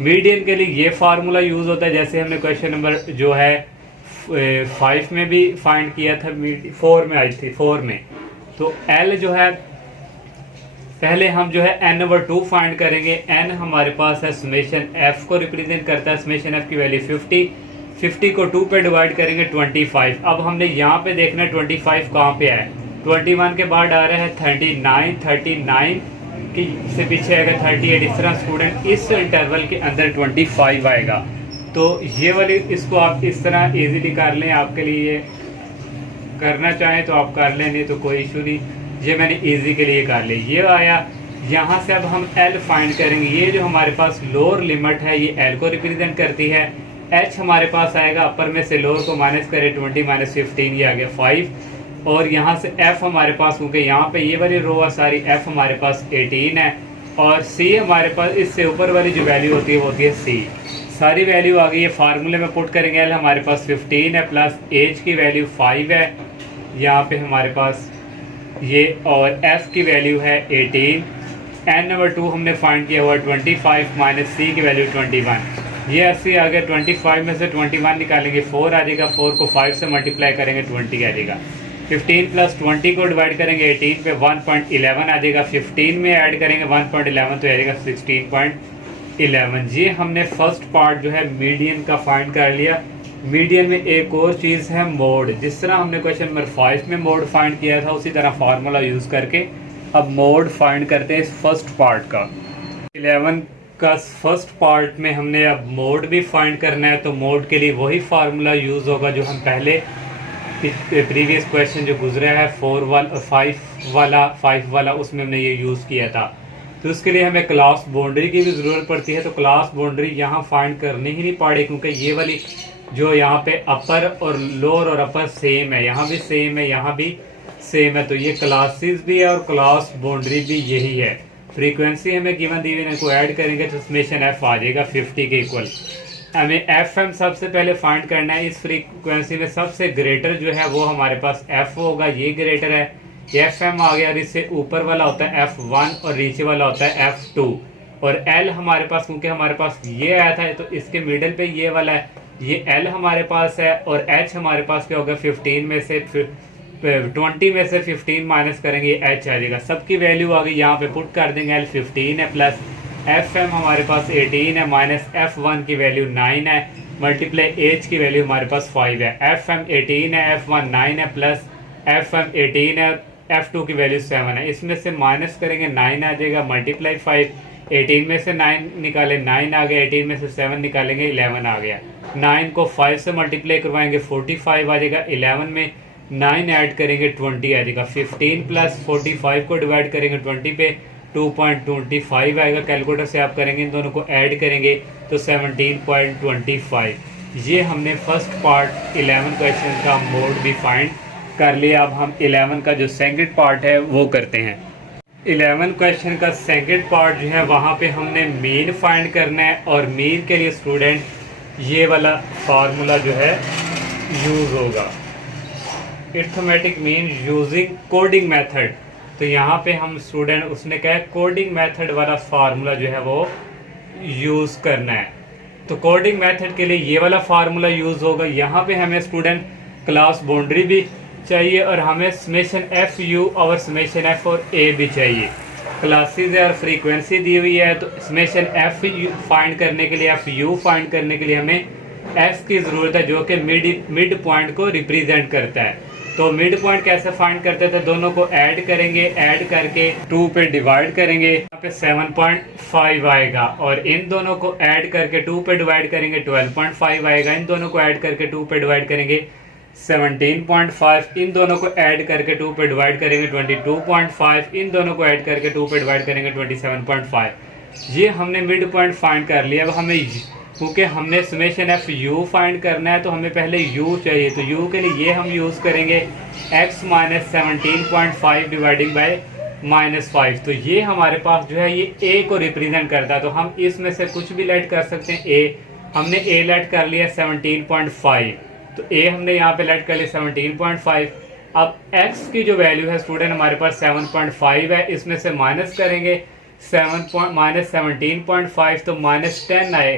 मीडियन के लिए ये फार्मूला यूज़ होता है, जैसे हमने क्वेश्चन नंबर जो है 5 में भी फाइंड किया था, 4 में आई थी 4 में। तो L जो है पहले हम जो है n/2 फाइंड करेंगे। n हमारे पास है समेशन F को रिप्रेजेंट करता है, समेशन F की वैल्यू 50 को 2 पे डिवाइड करेंगे 25। अब हमने यहाँ पे देखना है 25 कहाँ पे है। 21 के बाद आ रहा है 39, 39 की से पीछे आएगा 38। इस तरह स्टूडेंट इस इंटरवल के अंदर 25 आएगा। तो ये वाली इसको आप इस तरह इजीली कर लें, आपके लिए करना चाहें तो आप कर लें, नहीं तो कोई इशू नहीं। ये मैंने इजी के लिए कर लिया, ये आया। यहाँ से अब हम एल फाइंड करेंगे। ये जो हमारे पास लोअर लिमिट है ये एल को रिप्रेजेंट करती है। एच हमारे पास आएगा अपर में से लोअर को माइनस करें 20 माइनस 15, ये आ गया 5। और यहाँ से एफ हमारे पास, क्योंकि यहाँ पे ये वाली रो है सारी, एफ हमारे पास 18 है। और सी हमारे पास इससे ऊपर वाली जो वैल्यू होती है वो होती है सी। सारी वैल्यू आ गई है, फार्मूले में पुट करेंगे। एल हमारे पास 15 है प्लस एच की वैल्यू 5 है यहाँ पे हमारे पास ये, और एफ की वैल्यू है 18। एन नंबर 2 हमने फाइंड किया हुआ 25 माइनस सी की वैल्यू 21। ये 80 आ गया। 25 में से 21 निकालेंगे 4 आ जाएगा, 4 को 5 से मल्टीप्लाई करेंगे 20 आ जाएगा। 15 प्लस 20 को डिवाइड करेंगे 18 पे 1.11 आ जाएगा। 15 में ऐड करेंगे 1.11 तो आ जाएगा 16.11। ये हमने फर्स्ट पार्ट जो है मीडियन का फाइंड कर लिया। मीडियन में एक और चीज़ है मोड। जिस तरह हमने क्वेश्चन नंबर 5 में मोड फाइंड किया था उसी तरह फार्मूला यूज़ करके अब मोड फाइंड करते हैं इस फर्स्ट पार्ट का। 11 का फर्स्ट पार्ट में हमने अब मोड भी फाइंड करना है, तो मोड के लिए वही फार्मूला यूज़ होगा जो हम पहले प्रीवियस क्वेश्चन जो गुजरा है 5 वाला उसमें हमने ये यूज़ किया था। तो उसके लिए हमें क्लास बाउंड्री की भी ज़रूरत पड़ती है। तो क्लास बाउंड्री यहाँ फाइंड करनी ही नहीं पड़ी, क्योंकि ये वाली जो यहाँ पे अपर और लोअर और अपर सेम है, यहाँ भी सेम है, यहाँ भी सेम है। तो ये क्लासेस भी है और क्लास बाउंड्री भी यही है। फ्रीक्वेंसी हमें गिवन दी हुई है, इनको ऐड करेंगे तो समेशन एफ आ जाएगा 50 के इक्वल। हमें एफ एम सबसे पहले फाइंड करना है। इस फ्रीक्वेंसी में सबसे ग्रेटर जो है वो हमारे पास एफ होगा, ये ग्रेटर है, एफ एम आ गया। और इससे ऊपर वाला होता है F1 और नीचे वाला होता है F2। और L हमारे पास, क्योंकि हमारे पास ये आया था तो इसके मिडल पे ये वाला है, ये L हमारे पास है। और H हमारे पास क्या होगा, 15 में से 20 में से 15 माइनस करेंगे H आ जाएगा। सबकी वैल्यू आ गई, यहाँ पे पुट कर देंगे। L 15 है प्लस FM हमारे पास 18 है माइनस F1 की वैल्यू 9 है मल्टीप्लाई H की वैल्यू हमारे पास 5 है। FM 18 है, F1 9 है प्लस FM 18 है, F2 की वैल्यू 7 है। इसमें से माइनस करेंगे 9 आ जाएगा मल्टीप्लाई 5। 18 में से 9 निकाले 9 आ गया, 18 में से 7 निकालेंगे 11 आ गया। 9 को 5 से मल्टीप्लाई करवाएंगे 45 आ जाएगा। 11 में 9 ऐड करेंगे 20 आ जाएगा। 15 प्लस 45 को डिवाइड करेंगे 20 पे 2.25 आएगा। कैलकुलेटर से आप करेंगे, इन दोनों को ऐड करेंगे तो 17.25। ये हमने फर्स्ट पार्ट 11 क्वेश्चन का मोड भी फाइंड कर लिया। अब हम 11 का जो सेकंड पार्ट है वो करते हैं। 11 क्वेश्चन का सेकंड पार्ट जो है वहाँ पे हमने मीन फाइंड करना है। और मीन के लिए स्टूडेंट ये वाला फार्मूला जो है यूज़ होगा, arithmetic mean using coding method. तो यहाँ पे हम स्टूडेंट, उसने कहा कोडिंग मेथड वाला फार्मूला जो है वो यूज़ करना है। तो कोडिंग मेथड के लिए ये वाला फार्मूला यूज़ होगा। यहाँ पे हमें स्टूडेंट क्लास बाउंड्री भी चाहिए और हमें समेशन एफ यू और समेशन एफ और ए भी चाहिए। क्लासेस और फ्रीक्वेंसी दी हुई है, तो समेशन एफ यू फाइंड करने के लिए, एफ यू फाइंड करने के लिए हमें एफ की ज़रूरत है जो कि मिड पॉइंट को रिप्रेजेंट करता है। तो मिड पॉइंट कैसे फाइंड करते हैं, तो दोनों को ऐड करेंगे, ऐड करके 2 पे डिवाइड करेंगे, यहाँ पे 7.5 आएगा। और इन दोनों को ऐड करके 2 पे डिवाइड करेंगे 12.5 आएगा। इन दोनों को ऐड करके 2 पे डिवाइड करेंगे 17.5। इन दोनों को ऐड करके 2 पे डिवाइड करेंगे 22.5। इन दोनों को ऐड करके 2 पे डिवाइड करेंगे 27.5। ये हमने मिड पॉइंट फाइंड कर लिया। अब हमें, क्योंकि हमने समेशन एफ यू फाइंड करना है तो हमें पहले यू चाहिए। तो यू के लिए ये हम यूज़ करेंगे x माइनस 17.5 डिवाइडिंग बाय -5। तो ये हमारे पास जो है ये a को रिप्रेजेंट करता है। तो हम इसमें से कुछ भी लेट कर सकते हैं। a हमने a लेट कर लिया 17.5, तो a हमने यहाँ पे लेट कर लिया 17.5। अब x की जो वैल्यू है स्टूडेंट हमारे पास 7.5 है, इसमें से माइनस करेंगे माइनस 17.5 तो -10 आए।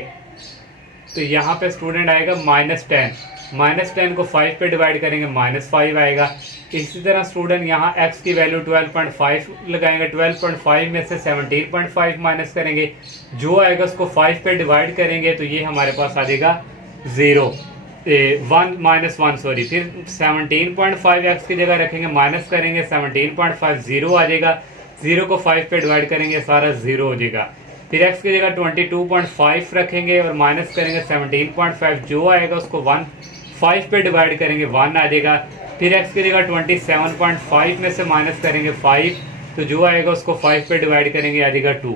तो यहाँ पे स्टूडेंट आएगा -10। -10 को 5 पे डिवाइड करेंगे -5 आएगा। इसी तरह स्टूडेंट यहाँ x की वैल्यू 12.5 लगाएंगे। 12.5 में से 17.5 माइनस करेंगे, जो आएगा उसको 5 पे डिवाइड करेंगे तो ये हमारे पास आ जाएगा 0। 1 -1 सॉरी, फिर 17.5 एक्स की जगह रखेंगे, माइनस करेंगे 17.5, 0 आ जाएगा, 0 को 5 पे डिवाइड करेंगे, सारा 0 हो जाएगा। फिर x की जगह 22.5 रखेंगे और माइनस करेंगे 17.5, जो आएगा उसको 5 पे डिवाइड करेंगे, 1 आ जाएगा। फिर x की जगह 27.5 में से माइनस करेंगे 5, तो जो आएगा उसको 5 पे डिवाइड करेंगे, आ जाएगा 2।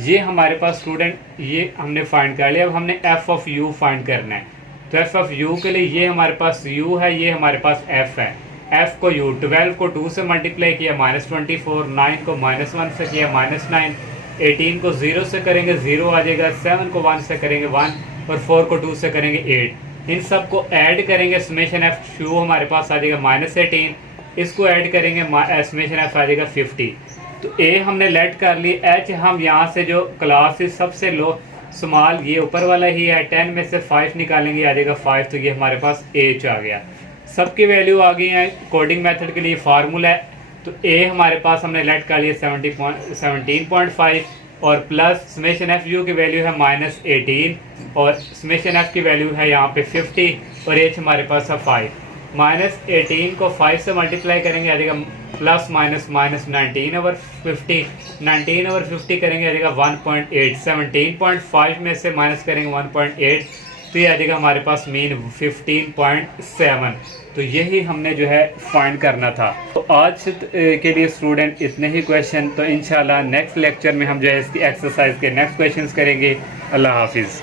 ये हमारे पास स्टूडेंट ये हमने फाइंड कर लिया। अब हमने f ऑफ u फाइंड करना है। तो f ऑफ u के लिए ये हमारे पास u है, ये हमारे पास f है। f को u 12 को 2 से मल्टीप्लाई किया -24, 9 को -1 से किया -9, 18 को 0 से करेंगे 0 आ जाएगा, 7 को 1 से करेंगे 1 और 4 को 2 से करेंगे 8। इन सब को ऐड करेंगे, समेशन f u हमारे पास आ जाएगा -18, इसको ऐड करेंगे समेशन f आ जाएगा 50। तो a हमने लेट कर ली, h हम यहाँ से जो क्लास है सबसे लो स्मॉल ये ऊपर वाला ही है, 10 में से 5 निकालेंगे, आ जाएगा 5, तो ये हमारे पास h आ गया। सबकी वैल्यू आ गई है। कोडिंग मेथड के लिए फार्मूला है, तो a हमारे पास हमने लेट कर लिया 17.5 और प्लस समेशन f u की वैल्यू है -18 और समेशन f की वैल्यू है यहाँ पे 50 और h हमारे पास है 5। -18 को 5 से मल्टीप्लाई करेंगे, आ जाएगा plus minus minus 19 over 50, 19 over 50 करेंगे, आ जाएगा 1.8। 17.5 में से माइनस करेंगे 1.8, तो ये आ जाएगा हमारे पास मीन 15.7। तो यही हमने जो है फाइंड करना था। तो आज के लिए स्टूडेंट इतने ही क्वेश्चन। तो इंशाल्लाह नेक्स्ट लेक्चर में हम जो है इसकी एक्सरसाइज के नेक्स्ट क्वेश्चंस करेंगे। अल्लाह हाफिज़।